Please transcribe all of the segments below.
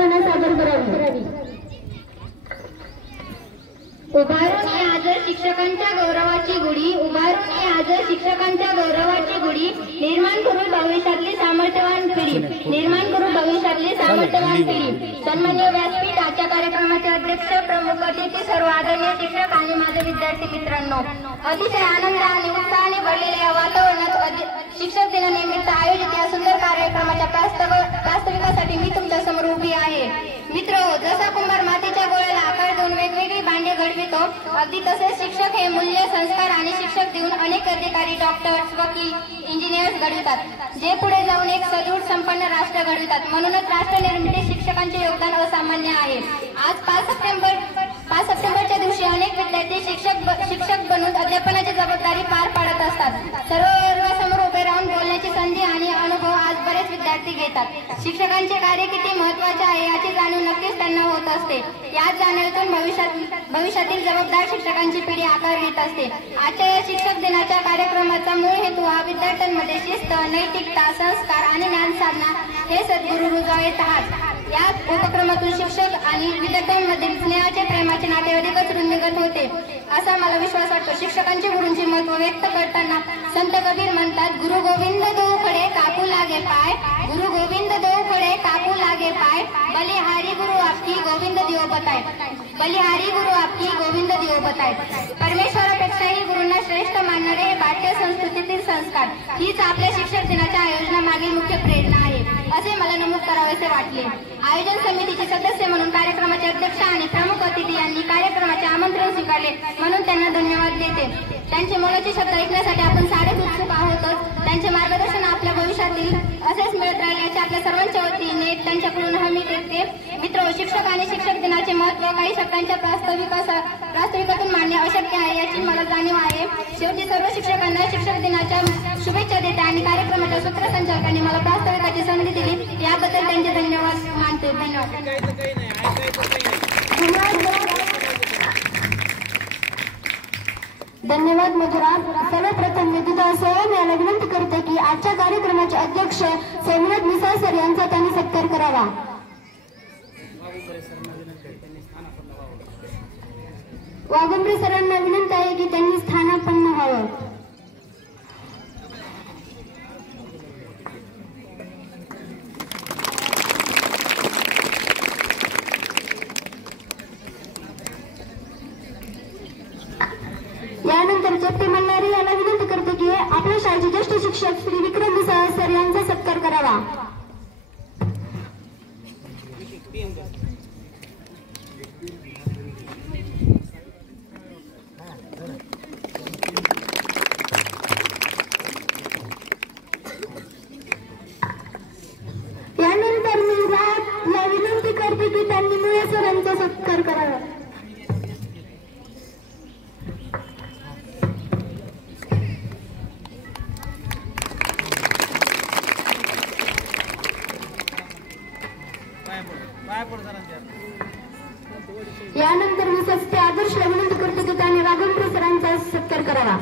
म्हणा सादर करावी। उभारून आज शिक्षकांच्या गौरवाची गुढी, उभारून आज शिक्षकांच्या गौरवाची गुढी, निर्माण करू भविष्यातली सामर्थ्यवान पिढी, निर्माण करू भविष्यातली सामर्थ्यवान पिढी। सन्माननीय व्यासपीठ आजच्या कार्यक्रमाचे अध्यक्ष, प्रमुख अतिथी, सर्व आदरणीय शिक्षक आणि माझे विद्यार्थी मित्रांनो, अतिशय आनंद आणि उत्साहाने भरलेल्या या वातावरणात शिक्षक दिनानिमित्त आयोजित या सुंदर कार्यक्रमाच्या प्रास्ताविकासाठी मी तुमच्या समोर उभी आहे। मित्र, जसा कुंभार मातीच्या गोळ्याला आकार देऊन वेगवेगळी भांडे घडवितो, अगदी तसेच शिक्षक हे मूल्य, संस्कार आणि शिक्षक देऊन अनेक अधिकारी, डॉक्टर्स, वकील, इंजिनियर्स घडवितात, जे पुढे जाऊन एक सदृढ संपन्न राष्ट्र घडवितात। म्हणूनच राष्ट्र निर्मितीत शिक्षकांचे योगदान असामान्य आहे। आज 5 सप्टेंबरच्या दिवशी अनेक विद्यार्थी शिक्षक बनून अध्यापनाची जबाबदारी पार पाडत असतात। सर्वांसमोर उभे राहून बोलण्याची संधी आणि अनुभव आज बरेच विद्यार्थी घेतात। शिक्षकांचे कार्य किती महत्त्वाचे आहे याची जाणीव नक्कीच त्यांना होत असते। याच जाणीवेतून भविष्यातील जबाबदार शिक्षकांची पिढी आकार घेत असते। आजच्या या शिक्षक दिनाच्या कार्यक्रमाचा मूळ हेतू हा विद्यार्थ्यांमध्ये शिस्त, नैतिकता, संस्कार आणि ज्ञान साधना हे सद्गुरू रुजवत आहेत। या उपक्रमातून शिक्षक आणि विद्यार्थ्यांमधील स्नेहाचे, प्रेमाचे नाते अधिकच रुंदीगत होते असा मला विश्वास वाटतो। शिक्षकांचे गुरूंचे महत्त्व व्यक्त करताना संत कबीर म्हणतात, गुरु गोविंद दो खडे कापू लागे पाय, गुरु गोविंद दो खडे कापू लागे पाय, बलिहारी गुरु आपकी गोविंद दियो बताय, बलिहारी गुरु आपकी गोविंद दियो बताय। परमेश्वरापेक्षाही गुरूंना श्रेष्ठ मानणारे हे भारतीय संस्कृतीतील संस्कार हीच आपल्या शिक्षक दिनाच्या आयोजनामागील मुख्य प्रेरणा आहे असे मला नमूद करावेसे वाटले। आयोजन समितीचे सदस्य म्हणून कार्यक्रमाचे अध्यक्ष आणि प्रमुख अतिथी यांनी कार्यक्रमाचे आमंत्रण स्वीकारले म्हणून त्यांना धन्यवाद देते। त्यांचे मोलाचे शब्द ऐकण्यासाठी आपण सारेच उत्सुक आहोतच। त्यांचे मार्गदर्शन आपल्या भविष्यातील असेच मिळत राहील याची आपल्या सर्वांच्या वतीने त्यांच्याकडून हमी देते। मित्र, शिक्षक आणि शिक्षक दिनाचे महत्त्व काही शब्दांच्या प्रास्ताविकातून मांडणे अशक्य आहे याची मला जाणीव आहे। शेवटी सर्व शिक्षकांना शिक्षक दिनाच्या शुभेच्छा देते आणि कार्यक्रमाच्या सूत्रसंचालकांनी मला प्रास्ताविकाची संधी दिली याबद्दल त्यांचे धन्यवाद मानते। धन्यवाद मजुरात। सर्वप्रथम निकिता सोहम याला विनंती करते की आजच्या कार्यक्रमाचे अध्यक्ष सोमनाथ मिसाळ सर यांचा त्यांनी सत्कार करावा। वाघुंबरे सरांना विनंती आहे की त्यांनी स्थानापन्न व्हावं। यानंतर चपटे मल्हारी याला विनंती करते की आपल्या शाळेचे ज्येष्ठ शिक्षक श्री विक्रम मिसाळ सर यांचा सत्कार करावा। यानंतर मी राजला विनंती करते की त्यांनी मुळे सरांचा सत्कार करावा। यानंतर मी सस्ते आदर्शला विनंती करते की त्यांनी वाघुंबरे सरांचा सत्कार करावा।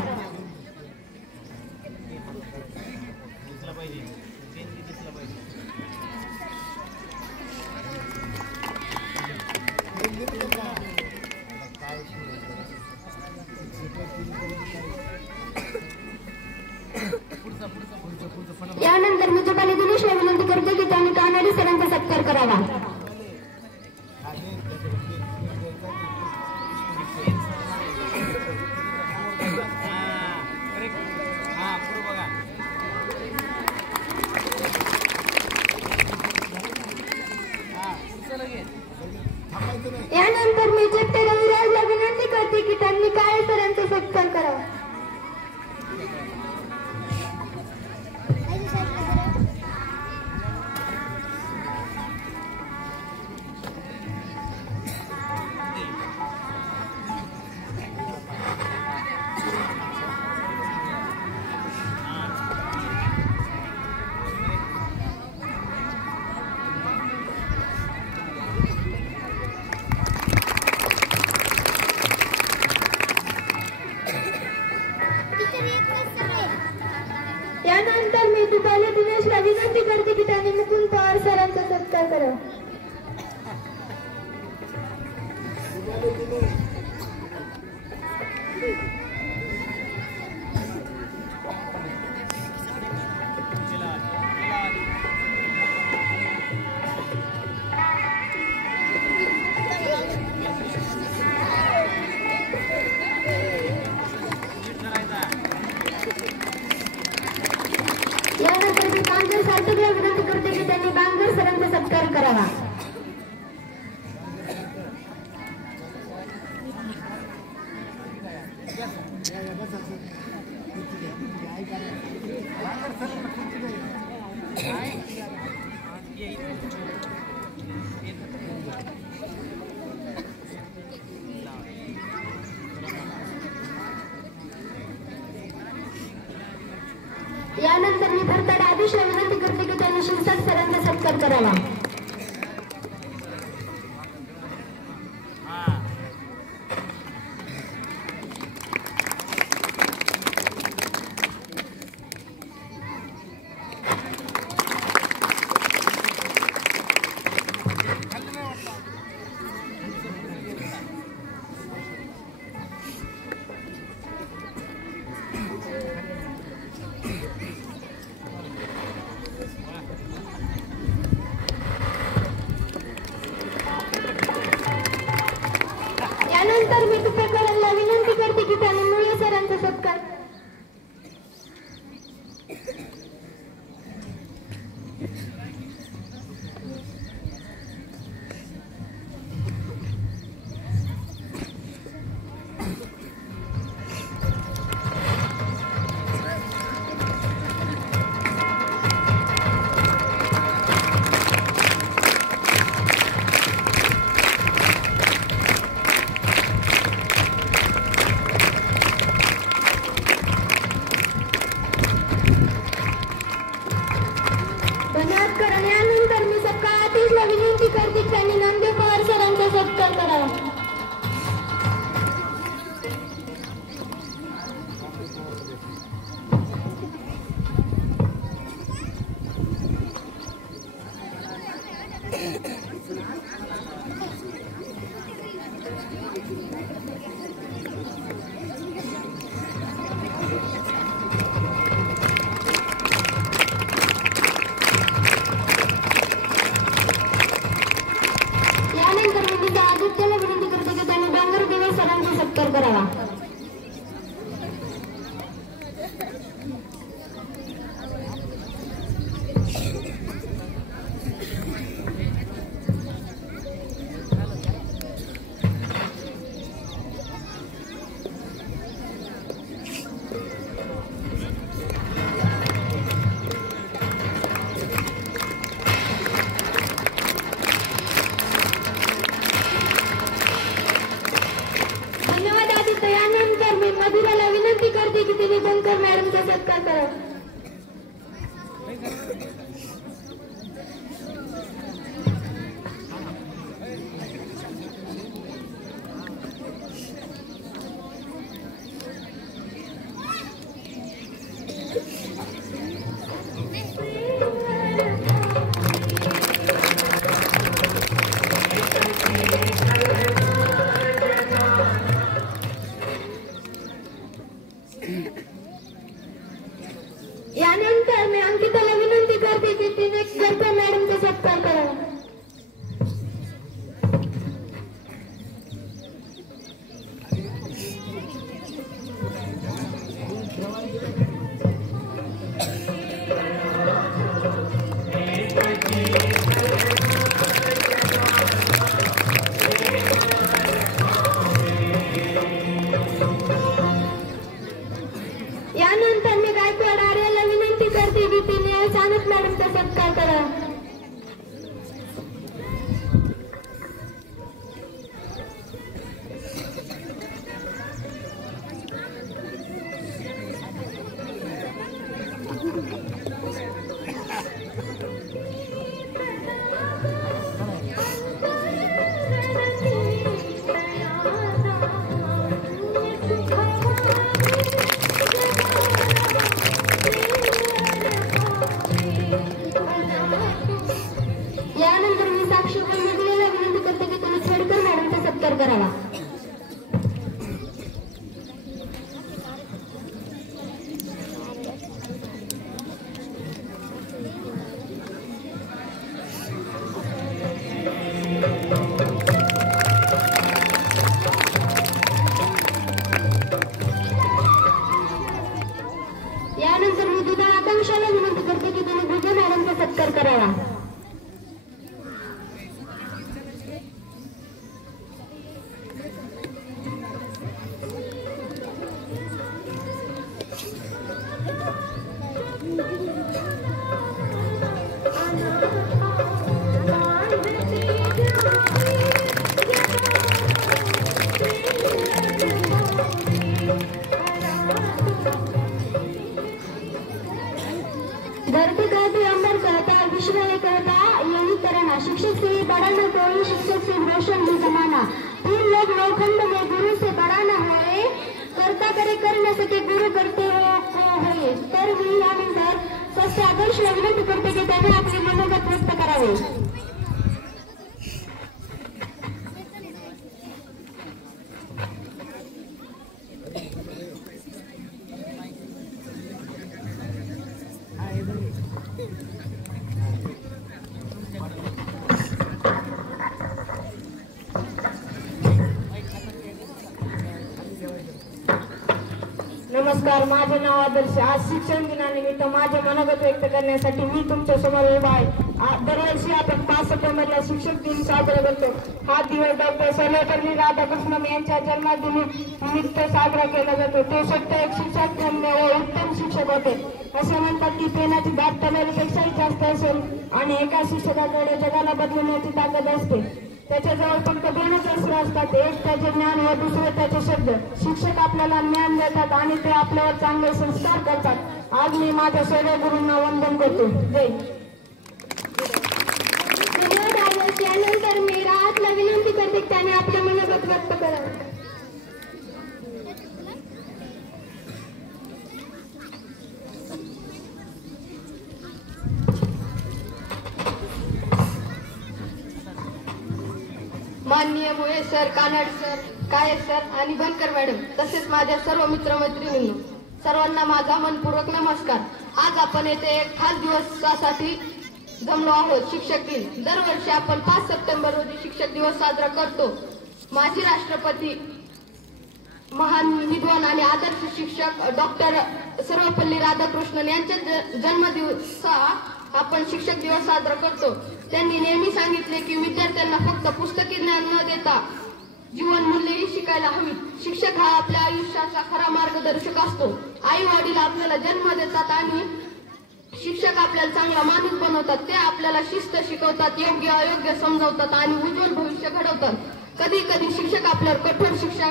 यानंतर मी तुकाली दिनेशला विनंती करते की त्यांनी कानाडी सरांचा सत्कार करावा। यानंतर मी चेट्टे रविराजला विनंती करते की त्यांनी काळे सरांचा सत्कार करावा। यानंतर मी बांगर सार्थकला विनंती करते की त्यांनी बांगर सरांचा सत्कार करावा. यानंतर मी भरताड आदेशला विनंती करते की त्यांनी शिरसाट सरांचा सत्कार करावा. यानंतर मी तुपेकरांना विनंती करते की त्यांनी मुळे सरांचा सत्कार. यानंतर मी सकाळ आदेशला विनंती करते की त्यांनी नामदेव पवार सरांचा सत्कार करावा. आदित्यला विनंती करते की त्यांनी बांगर देवे सरांचा सत्कार करावा. यानंतर मी मधुराला विनंती करते की तिने बनकर मॅडमचा सत्कार करावा. यानंतर मी अंकिताला विनंती करते की तिने बनकर मॅडमचा सत्कार करावा. यानंतर मी गायकवाड आर्याला विनंती करते की तिने सानप मॅडमचा सत्कार करावा. यानंतर मी साक्षी निघलेला विनंती करते की तुम्ही खेडकर मॅडमचा सत्कार करावा. रोशन भी जमाना। 3 लोग लोखंड में गुरु से बड़ा न होए, करता करे कर न सके गुरु करते होय। तर मी यानंतर सस्य आदर्शला विनंती करते की त्याने आपले मनोगत व्यक्त करावे। नमस्कार, माझे नाव आदर्श। आज शिक्षण दिनानिमित्त माझे मनोगत व्यक्त करण्यासाठी मी तुमच्या समोर उभा आहे। दरवर्षी आपण 5 सप्टेंबरला शिक्षक दिन साजरा करतो। हा दिवस डॉक्टर सर्वपल्ली राधाकृष्णन यांच्या जन्मदिनी निमित्त साजरा केला जातो। ते स्वतः एक शिक्षक व उत्तम शिक्षक होते। असे म्हणतात की पेनाची दाट तलवारीपेक्षाही जास्त असेल आणि एका शिक्षकाकडे जगाला बदलण्याची ताकद असते। त्याच्याजवळ फक्त 2च अस्त्र असतात, एक त्याचे ज्ञान व दुसरे त्याचे शब्द। शिक्षक आपल्याला ज्ञान देतात आणि ते आपल्यावर चांगले संस्कार करतात। आज मी माझ्या सर्व गुरूंना वंदन करतो। जय। त्यानंतर मी राहतला विनंती करते की त्याने आपले मनोगत व्यक्त करावे। माननीय मुळे सर, कानड सर, कायक सर आणि बनकर मॅडम तसेच माझ्या सर्व मित्रमैत्रिणींनो, सर्वांना माझा मनपूर्वक नमस्कार। आज आपण येथे एक खास दिवसासाठी जमलो आहोत, शिक्षक दिन। दरवर्षी आपण 5 सप्टेंबर रोजी शिक्षक दिवस साजरा करतो। माजी राष्ट्रपती, महान विद्वान आणि आदर्श शिक्षक डॉक्टर सर्वपल्ली राधाकृष्णन यांच्या जन्मदिवसा आपण शिक्षक दिवस साजरा करतो। त्यांनी नेहमी सांगितले की विद्यार्थ्यांना फक्त पुस्तकी ज्ञान न देता जीवन मूल्यही शिकायला हवीत। शिक्षक हा आपल्या आयुष्याचा खरा मार्गदर्शक असतो। आई वडील आपल्याला जन्म देतात आणि शिक्षक आपल्याला चांगला माणूस बनवतात। ते आपल्याला शिस्त शिकवतात, योग्य अयोग्य समजावतात आणि उज्ज्वल भविष्य घडवतात। कधी कधी शिक्षक आपल्यावर कठोर शिक्षा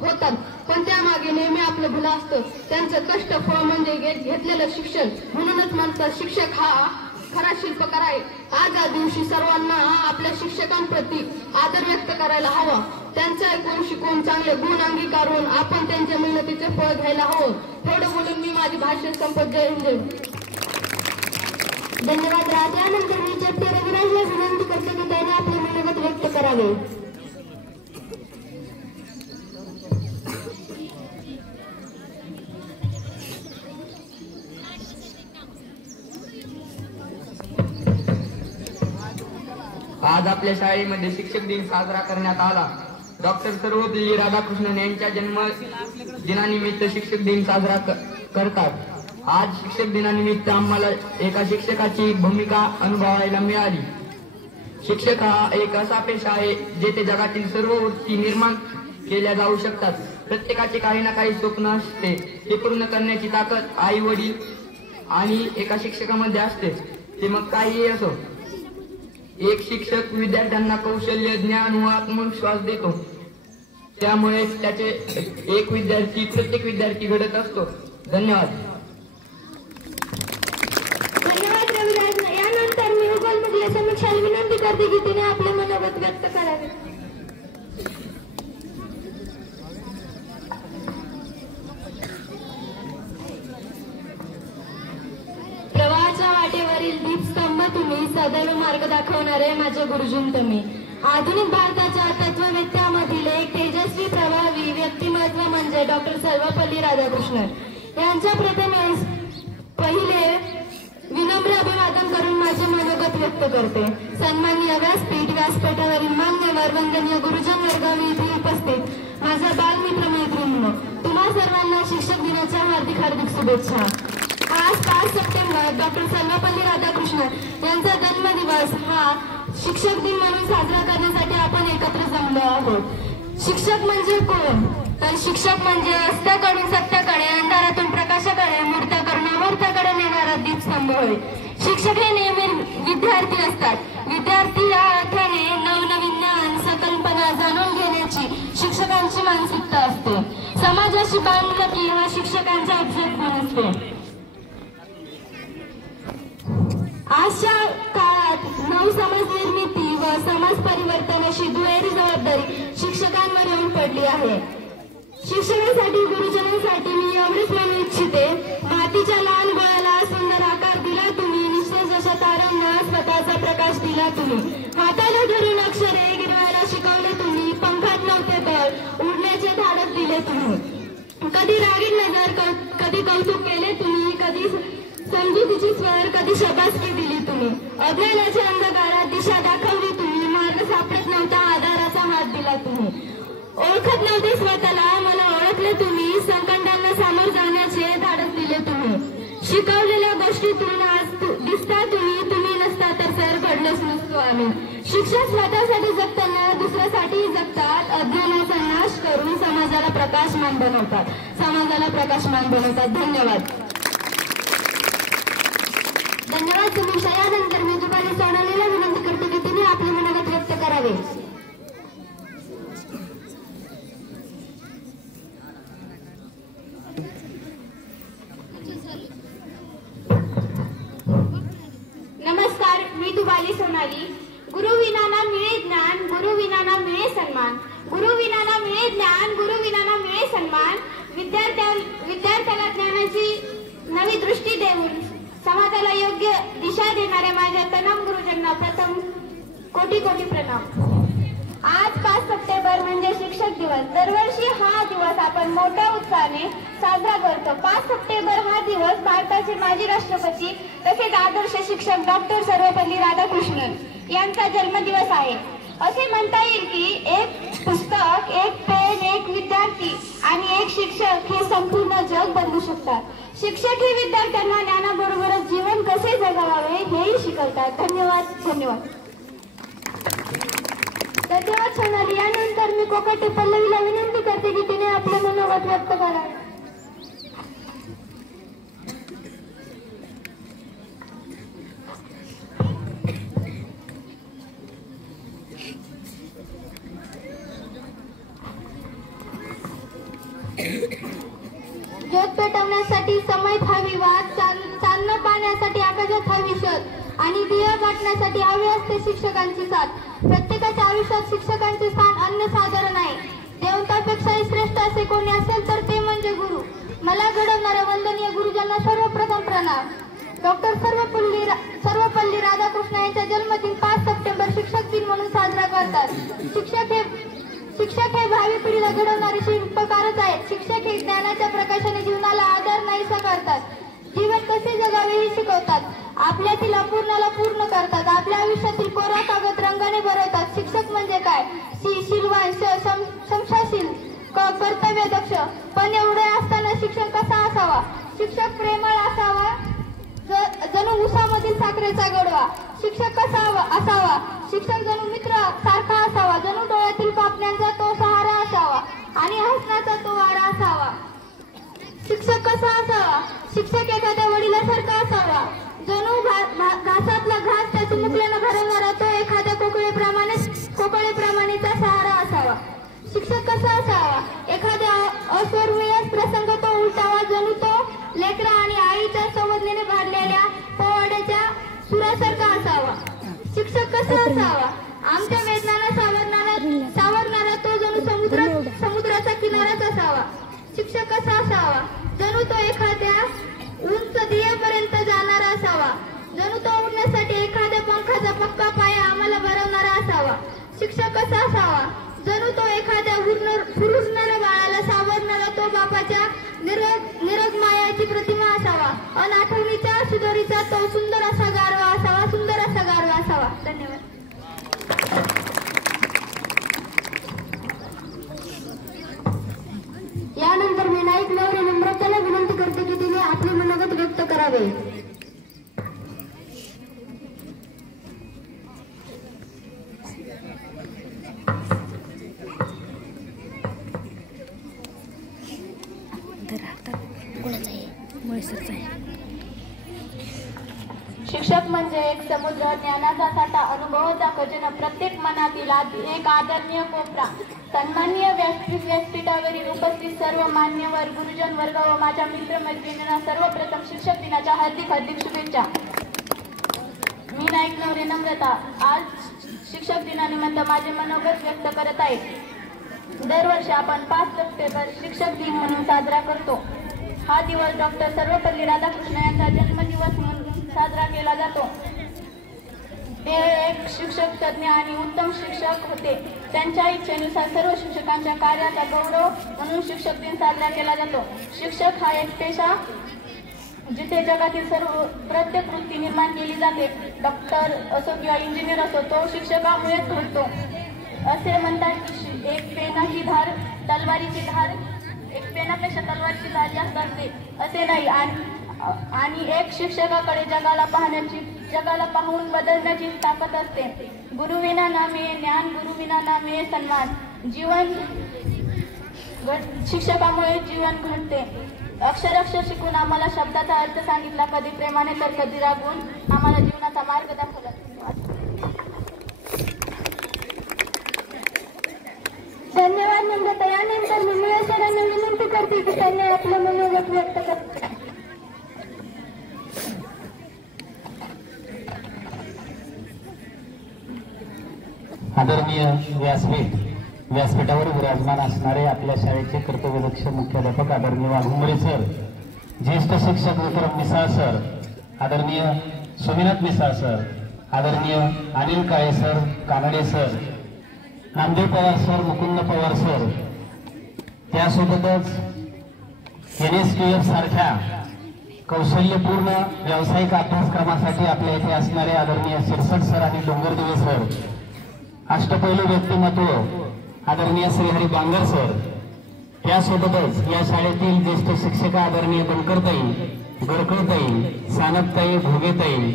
होतात, पण त्यामागे नेहमी आपलं भलं असतं। त्यांचं कष्ट फळ म्हणजे घेतलेलं शिक्षण। म्हणूनच म्हणतात शिक्षक हा खरा शिल्पकार आहे। आज या दिवशी सर्वांना आपल्या शिक्षकांप्रती आदर व्यक्त करायला हवा। त्यांचं ऐकून शिकून चांगले गुण अंगीकारून आपण त्यांच्या मेहनतीचे फळ घ्यायला हवं। थोडं बोलून मी माझी भाषण संपत। जय हिंद। धन्यवाद। यानंतर मी चट्टे रविराजला विनंती करते की त्याने आपले मनोगत व्यक्त करावे। आज आपल्या शाळेमध्ये शिक्षक दिन साजरा करण्यात आला। डॉक्टर सर्वपल्ली राधाकृष्णन यांच्या जन्म दिनानिमित्त शिक्षक दिन साजरा करतात। आज शिक्षक दिनानिमित्त आम्हाला एका शिक्षकाची भूमिका अनुभवायला मिळाली। शिक्षक हा एक असा पेशा आहे जेथे जगातील सर्व वृत्ती निर्माण केल्या जाऊ शकतात। प्रत्येकाचे काही ना काही स्वप्न असते, ते पूर्ण करण्याची ताकद आई वडील आणि एका शिक्षकामध्ये असते। ते मग काहीही असो, एक शिक्षक विद्यार्थ्यांना कौशल्य, ज्ञान व आत्मविश्वास देतो। त्यामुळे त्याचे प्रत्येक विद्यार्थी घडत असतो। धन्यवाद। धन्यवाद रविराज। यानंतर मी उगल मुगले समीक्षाला विनंती करते की तिने आपले मनोगत व्यक्त करावे। प्रवाहाच्या वाटेवरील दीपस्तंभ तुम्ही, सदैव मार्ग दाखवणारे माझे गुरुजन तुम्ही। आधुनिक भारताच्या तत्ववेत्यामधील एक तेजस्वी प्रभावी व्यक्तिमत्व म्हणजे डॉक्टर सर्वपल्ली राधाकृष्णन यांच्या प्रथमेस पहिले विनम्र अभिवादन करून माझे मनोगत व्यक्त करते। सन्माननीय व्यासपीठावरील मान्यवर, वंदनीय गुरुजन वर्ग, इथे उपस्थित माझ्या बालमित्र मैत्रिणींनो, तुम्हा सर्वांना शिक्षक दिनाच्या हार्दिक हार्दिक शुभेच्छा। आज 5 सप्टेंबर डॉक्टर सर्वपल्ली राधाकृष्णन यांचा जन्मदिवस हा शिक्षक दिन म्हणून साजरा करण्यासाठी आपण एकत्र जमलो आहोत। शिक्षक म्हणजे कोण? तर शिक्षक म्हणजे अस्त्याकडून सत्याकडे, अंधारातून प्रकाशाकडे, मूर्त्याकडून अमूर्त्याकडे नेणारा दीपस्तंभ होय। शिक्षक हे नेहमी विद्यार्थी असतात। विद्यार्थी या अर्थाने नवनवीन ज्ञान, संकल्पना जाणून घेण्याची शिक्षकांची मानसिकता असते। समाजाशी बांधिलकी हा शिक्षकांचा अभिजात गुण असतो। आजच्या काळात नवसमाज निर्मिती व समाज परिवर्तनाशी दूर जबाबदारी शिक्षकांवर येऊन पडली आहे. शिक्षणासाठी गुरुजनांसाठी मी एवढेच म्हणू इच्छिते, मातीच्या लहान गोळ्याला सुंदर आकार दिला तुम्ही, निश्चय जशा तारांना स्वतःचा प्रकाश दिला तुम्ही. हाताला धरून अक्षरे गिरवायला शिकवले तुम्ही, पंखात नव्हते बळ उडण्याचे धाडस दिले तुम्ही. कधी रागीट नजर, कधी कौतुक केले तुम्ही, कधी समजुतीची स्वर, कधी शबासकी दिली तुम्ही. अज्ञानाच्या अंधकारात दिशा दाखवली तुम्ही, मार्ग सापडत नव्हता आधाराचा हात दिला तुम्ही. ओळखत नव्हते स्वतःला, मला ओळखले तुम्ही, संकटांना सामोर जाण्याचे धाडस दिले तुम्ही. शिकवलेल्या गोष्टीतून आज दिसता तुम्ही, तुम्ही नसता तर सर घडलोच नसतो आम्ही. शिक्षक स्वतःसाठी जगताना दुसऱ्यासाठी जगतात, अज्ञानाचा नाश करून समाजाला प्रकाशमान बनवतात, समाजाला प्रकाशमान बनवतात. धन्यवाद. धन्यवाद समीक्षा. यानंतर मी दुपारी सोनालीला विनंती करते की तिने आपले मनोगत व्यक्त करावे. नमस्कार, मी दुबाली सोनाली. गुरु विनाना मिळे ज्ञान, गुरु विनाना मिळे सन्मान. गुरु विनाना मिळे ज्ञान, गुरु विनाना मिळे सन्मान. विद्यार्थ्याला ज्ञानाची नवी दृष्टी देऊन समाजाला योग्य दिशा देणाऱ्या माझ्या तमाम गुरुजनांना प्रथम कोटी कोटी प्रणाम. आज 5 सप्टेंबर म्हणजे शिक्षक दिवस. दरवर्षी हा दिवस आपण मोठ्या उत्साहाने साजरा करतो. 5 सप्टेंबर हा दिवस भारताचे माजी राष्ट्रपती तसेच आदर्श शिक्षक डॉक्टर सर्वपल्ली राधाकृष्णन यांचा जन्मदिवस आहे. असे म्हणता येईल की एक पुस्तक, एक पेन, एक विद्यार्थी आणि एक शिक्षक हे संपूर्ण जग बदलू शकतात. शिक्षक हे विद्यार्थ्यांना ज्ञानाबरोबरच जीवन कसे जगावे हेही शिकवतात. धन्यवाद. धन्यवाद. धन्यवाद सोनाली. यानंतर मी कोकटे पल्लवीला विनंती करते की तिने आपले मनोगत व्यक्त करावे. ज्योत पेटवण्यासाठी समयत हवी वाद, चांदणं पाहण्यासाठी आकाशात हवी शोध आणि दिया वाटण्यासाठी हवी असते शिक्षकांची साथ. प्रत्येकाच्या आयुष्यात शिक्षकांचे स्थान अनन्यसाधारण आहे. देवतापेक्षाही श्रेष्ठ असे कोणी असेल तर ते म्हणजे गुरु. मला घडवणाऱ्या वंदनीय गुरुजांना सर्वप्रथम प्रणाम. डॉक्टर सर्वपल्ली राधाकृष्ण यांचा जन्मदिन 5 सप्टेंबर शिक्षक दिन म्हणून साजरा करतात. शिक्षक हे भावी पिढीला घडवणारे शिल्पकारच आहेत. शिक्षक हे ज्ञानाच्या प्रकाशाने जीवनाला आधार नाहीसा करतात. जीवन कसे जगावे हे शिकवतात. आपल्यातील अपूर्णाला पूर्ण करतात. आपल्या आयुष्यातील कोरा कागद रंगाने भरवतात. शिक्षक म्हणजे काय? शीलवान, संशयशील, कर्तव्यदक्ष. पण एवढे असताना शिक्षक कसा असावा? शिक्षक प्रेमळ असावा, जणू उसामधील साखरेचा गडवा. शिक्षक कसा असावा? शिक्षक जणू मित्र सारखा असावा, जणू डोळ्यातील पापण्यांचा तो सहारा असावा आणि हसण्याचा तो वारा असावा. शिक्षक कसा असावा? शिक्षक एखाद्या वडिलासारखा असावा, जणू घासातला घास त्या चिमुकल्यानं भरवणारा तो एखाद्या कोकळेप्रमाणेचा सहारा असावा. शिक्षक कसा असावा? एखाद्या अस्वर्गीय प्रसंग तो उलटावा, जणू तो लेकरा आणि आईच्या संवेदनेने भरलेल्या पोवाड्याच्या सुरासारखा असावा. शिक्षक कसा असावा? आमच्या वेदनांना सावरणारा तो जणू समुद्राचा किनाराच असावा. शिक्षक कसा असावा? जणू तो एखाद्या उंच दियेपर्यंत जाणारा असावा, जणू तो उडण्यासाठी एखाद्या पंखाचा पक्का पाया आम्हाला भरवणारा असावा. शिक्षक कसा असावा? जणू तो एखाद्या हुरहुरणाऱ्या बाळाला सावरणारा तो बापाच्या निरग मायाची प्रतिमा असावा. अन आठवणीच्या शिदोरीचा तो सुंदर असा गारवा असावा, सुंदर असा गारवा असावा. धन्यवाद. यानंतर मी नाईक नवरे नम्रताला विनंती करते की तिने आपले मनोगत व्यक्त करावे. शिक्षक म्हणजे एक समुद्र, ज्ञानाचा साठा, अनुभवाचा खजिना, प्रत्येक मनातील एक आदरणीय कोपरा. सन्माननीय व्यासपीठावरील उपस्थित सर्व मान्यवर गुरुजन वर्ग व माझ्या मित्रमैत्रिणींना सर्वप्रथम शिक्षक दिनाच्या हार्दिक शुभेच्छा. मी नाईक नवरे नम्रता. आज शिक्षक दिनानिमित्त माझे मनोगत व्यक्त करत आहे। दरवर्षी आपण 5 सप्टेंबर शिक्षक दिन म्हणून साजरा करतो। हा दिवस डॉक्टर सर्वपल्ली राधाकृष्ण यांचा जन्मदिवस म्हणून साजरा केला जातो। ते एक शिक्षक, तज्ञ आणि उत्तम शिक्षक होते। त्यांच्या इच्छेनुसार सर्व शिक्षकांच्या कार्याचा गौरव म्हणून शिक्षक दिन साजरा केला जातो। शिक्षक हा एक पेशा जिथे जगातील प्रत्येक वृत्ती निर्माण केली जाते। डॉक्टर असो किंवा इंजिनियर असो, तो शिक्षकामुळेच घडतो। असे म्हणतात की एक पेनाची धार तलवारीची धार, एक पेनापेक्षा तलवारीची धार जास्त असते असे नाही। आणि एक शिक्षकाकडे जगाला पाहून बदलण्याची ताकद असते। गुरुविना नामे ज्ञान, गुरुविना नामे सन्मान। शिक्षकामुळे जीवन घडते। अक्षर शिकून आम्हाला शब्दाचा अर्थ सांगितला, कधी प्रेमाने तर कधी रागून आम्हाला जीवनाचा मार्ग दाखवला। धन्यवाद नम्रता। यानंतर मी सरांना विनंती करते की त्यांनी आपलं मनोगत व्यक्त करावे। आदरणीय व्यासपीठावर विराजमान असणारे आपल्या शाळेचे कर्तव्यदक्ष मुख्याध्यापक आदरणीय वाघुंबळे सर, ज्येष्ठ शिक्षक विक्रम मिसाळ सर, आदरणीय स्वामीनाथ मिसाळ सर, आदरणीय Anil Kale sir, Kanade sir, Namdev Pawar sir, Mukund Pawar sir, त्यासोबतच NSQF सारख्या कौशल्यपूर्ण व्यावसायिक अभ्यासक्रमासाठी आपल्या इथे असणारे आदरणीय शिरसट सर आणि डोंगरदेवे सर, अष्टपैलू व्यक्तिमत्व आदरणीय श्रीहरी बांगर सर, त्यासोबतच या शाळेतील ज्येष्ठ शिक्षिका आदरणीय बनकरताई, गडकळताई, सानपताई, भोगेताई,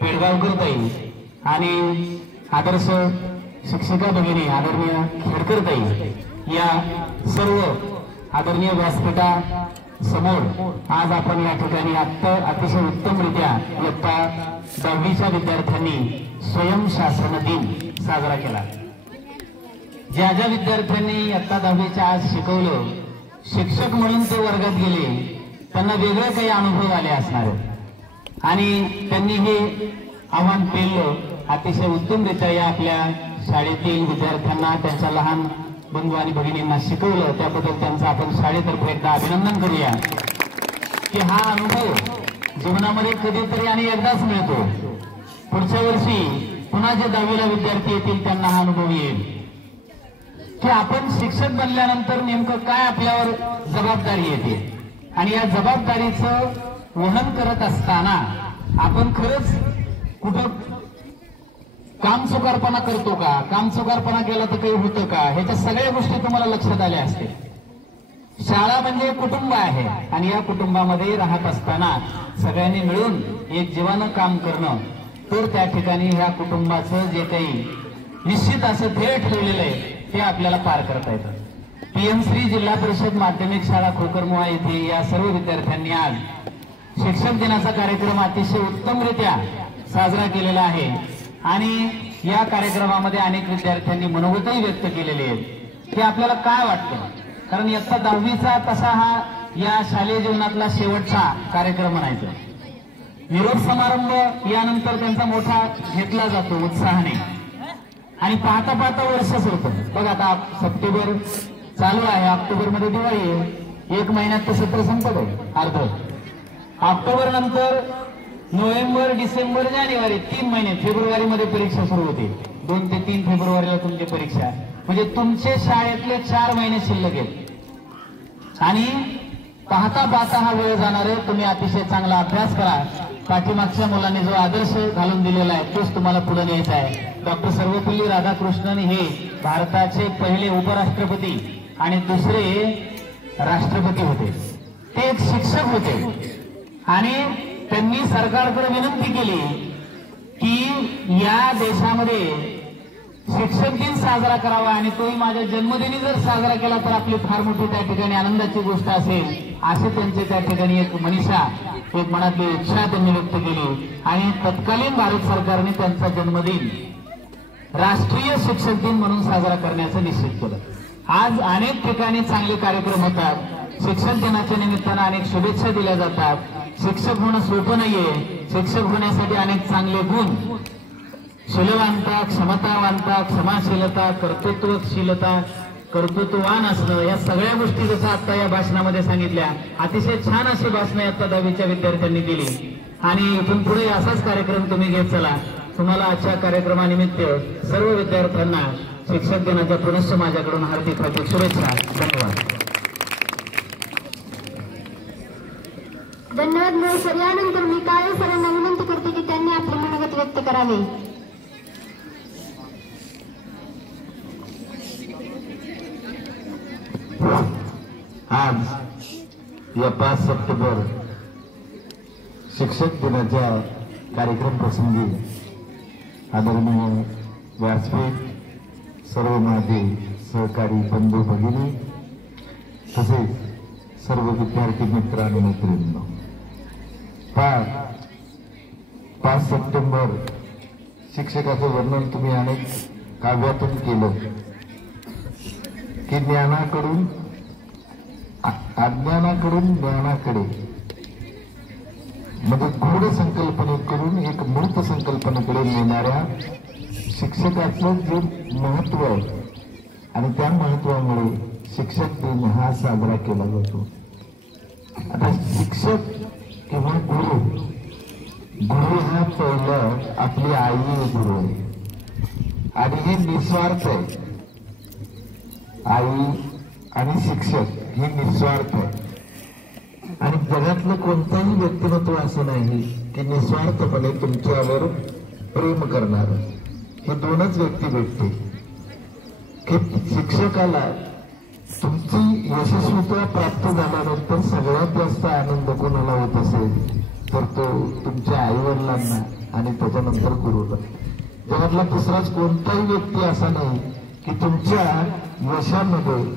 पेडगावकरताई आणि आदर्श शिक्षिका भगिनी आदरणीय खेडकरताई, या सर्व आदरणीय व्यासपीठा समोर आज आपण या ठिकाणी अतिशय उत्तमरित्या इयत्ता 10वीच्या विद्यार्थ्यांनी स्वयंशासन दिन साजरा केला। ज्या विद्यार्थ्यांनी इयत्ता 10वीच्या आज शिकवलं, शिक्षक म्हणून ते वर्गात गेले, त्यांना वेगळे काही अनुभव आले असणार आणि त्यांनी हे आव्हान पेललं। अतिशय उत्तमरित्या या आपल्या शाळेतील विद्यार्थ्यांना, त्यांच्या लहान बंधू आणि भगिनींना शिकवलं, त्याबद्दल त्यांचं आपण शाळेतर्फे एकदा अभिनंदन करूया की हा अनुभव जीवनामध्ये कधीतरी आणि एकदाच मिळतो। पुढच्या वर्षी पुन्हा जे 10वीला विद्यार्थी येतील त्यांना हा अनुभव येईल की आपण शिक्षक बनल्यानंतर नेमकं काय आपल्यावर जबाबदारी येते आणि या जबाबदारीचं वहन करत असताना आपण खरंच कुठं कामचुकारपणा करतो का, कामचुकारपणा केला तर काही होतं का, ह्याच्या सगळ्या गोष्टी तुम्हाला लक्षात आल्या असतील। शाळा म्हणजे कुटुंब आहे आणि या कुटुंबामध्ये राहत असताना सगळ्यांनी मिळून एक जीवानं काम करणं, तर त्या ठिकाणी ह्या कुटुंबाचं जे काही निश्चित असं ध्येय ठेवलेलं आहे ते आपल्याला पार करता येतं। PM श्री जिल्हा परिषद माध्यमिक शाळा खोकरमुळा येथे या सर्व विद्यार्थ्यांनी आज शिक्षक दिनाचा कार्यक्रम अतिशय उत्तमरित्या साजरा केलेला आहे आणि या कार्यक्रमामध्ये अनेक विद्यार्थ्यांनी मनोगतही व्यक्त केलेले आहेत की आपल्याला काय वाटतं, कारण इयत्ता 10वीचा तसा हा या शालेय जीवनातला शेवटचा कार्यक्रम म्हणायचा। निरोप समारंभ यानंतर त्यांचा मोठा घेतला जातो उत्साहाने आणि पाहता पाहता वर्ष सरतं। बघ आता सप्टेंबर चालू आहे, ऑक्टोबर मध्ये दिवाळी आहे, 1 महिन्यात तर सत्र संपत आहे अर्ध। ऑक्टोबर नंतर नोव्हेंबर, डिसेंबर, जानेवारी 3 महिने, फेब्रुवारी मध्ये परीक्षा सुरू होते। 2 ते 3 फेब्रुवारीला तुमची परीक्षा, म्हणजे तुमचे शाळेतले 4 महिने शिल्लक आहेत आणि पाहता पाहता हा वेळ जाणार आहे। तुम्ही अतिशय चांगला अभ्यास करा, पाठीमागच्या मुलांनी जो आदर्श घालून दिलेला आहे तोच तुम्हाला पुढे न्यायचा आहे। डॉक्टर सर्वपल्ली राधाकृष्णन हे भारताचे पहिले उपराष्ट्रपती आणि दुसरे राष्ट्रपती होते, ते एक शिक्षक होते आणि त्यांनी सरकारकडे विनंती केली की या देशामध्ये शिक्षक दिन साजरा करावा आणि तोही माझ्या जन्मदिनी जर साजरा केला तर आपली फार मोठी त्या ठिकाणी आनंदाची गोष्ट असेल, असे त्यांचे त्या ठिकाणी एक मनीषा, एक मनातली इच्छा त्यांनी व्यक्त केली आणि तत्कालीन भारत सरकारने त्यांचा जन्मदिन राष्ट्रीय शिक्षक दिन म्हणून साजरा करण्याचं निश्चित केलं। आज अनेक ठिकाणी चांगले कार्यक्रम होतात, शिक्षक दिनाच्या निमित्तानं अनेक शुभेच्छा दिल्या जातात। शिक्षक होणं सोपं नाहीये, शिक्षक होण्यासाठी अनेक चांगले गुण शीलवानता, क्षमतावानता, क्षमाशीलता, कर्तृत्ववान असणं, या सगळ्या गोष्टी जसं आता या भाषणामध्ये सांगितल्या. अतिशय छान अशी भाषणं आता 10वीच्या विद्यार्थ्यांनी दिली आणि इथून पुढे असाच कार्यक्रम तुम्ही घेत चला. तुम्हाला आजच्या कार्यक्रमानिमित्त सर्व विद्यार्थ्यांना शिक्षक दिनाच्या पुनश्च माझ्याकडून हार्दिक शुभेच्छा. धन्यवाद. धन्यवाद सर. यानंतर मी काळे सरांना विनंती करते की त्यांनी आपले मनोगत व्यक्त करावे. आज या 5 सप्टेंबर शिक्षक दिनाच्या कार्यक्रम प्रसंगी आदरणीय व्यासपीठ, सर्व माझे सहकारी बंधू भगिनी तसेच सर्व विद्यार्थी मित्र आणि मैत्रिणींनो, 5 सप्टेंबर शिक्षकाचं वर्णन तुम्ही अनेक काव्यातून केलं की अज्ञानाकडून ज्ञानाकडे, म्हणजे गूढ संकल्पनेकडून एक मूर्त संकल्पनेकडे नेणाऱ्या शिक्षकाचं जे महत्व आहे आणि त्या महत्वामुळे शिक्षक दिन हा साजरा केला जातो. आता शिक्षक किंवा गुरु हा पहिला आपली आई गुरु आहे आणि हे निस्वार्थ आहे. आई आणि शिक्षक हे निस्वार्थ आहे आणि जगातलं कोणतंही व्यक्तिमत्व असं नाही की निस्वार्थपणे तुमच्यावर प्रेम करणार. हे 2च व्यक्ती भेटते की शिक्षकाला तुमची यशस्वीता प्राप्त झाल्यानंतर सगळ्यात जास्त आनंद कोणाला होत असेल तर तो तुमच्या आईवडिलांना आणि त्याच्यानंतर गुरुला. जगातला दुसराच कोणताही व्यक्ती असा नाही की तुमच्या यशामध्ये